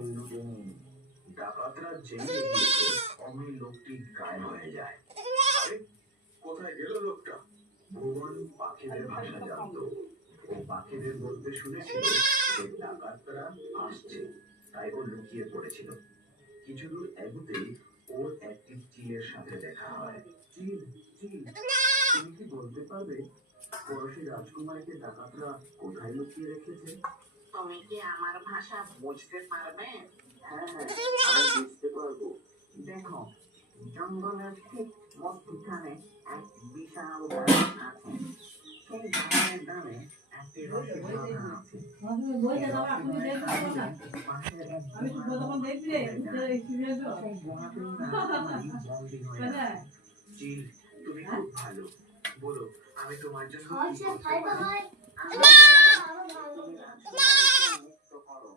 কিন্তু ডাকাতরা জেনে গিয়েছে অমনি লোকটি গায়েব হয়ে যায়। আরে কোথায় গেল লোকটা? ভুবন পাখিদের ভাষা জানতো। ও পাখিদের বলতে শুনেছিল যে ডাকাতরা আসছে, তাই ও লুকিয়ে পড়েছিল। কিছু দূর এগুতেই ওর একটি চিলের সাথে দেখা হয়। চিল, চিল, তুমি কি বলতে পারবে ফরাসি রাজকুমারীকে ডাকাতরা কোথায় লুকিয়ে রেখেছে? তুমি কি আমার ভাষা বুঝতে পারবে? হ্যাঁ হ্যাঁ, আমি বুঝতে পারবো। দেখো, জঙ্গলের ঠিক মধ্যখানে এক বিশাল গাছ আছে। সেই গাছের ডালে একটি রশি বাঁধা আছে। পাশের এক সেই গুহাতেই রাজকুমারী বন্দী হয়ে আছে। চিল, তুমি খুব ভালো। বলো, আমি তোমার জন্য কি করতে পারি? তুমি রাজকুমারীকে মুক্ত করো।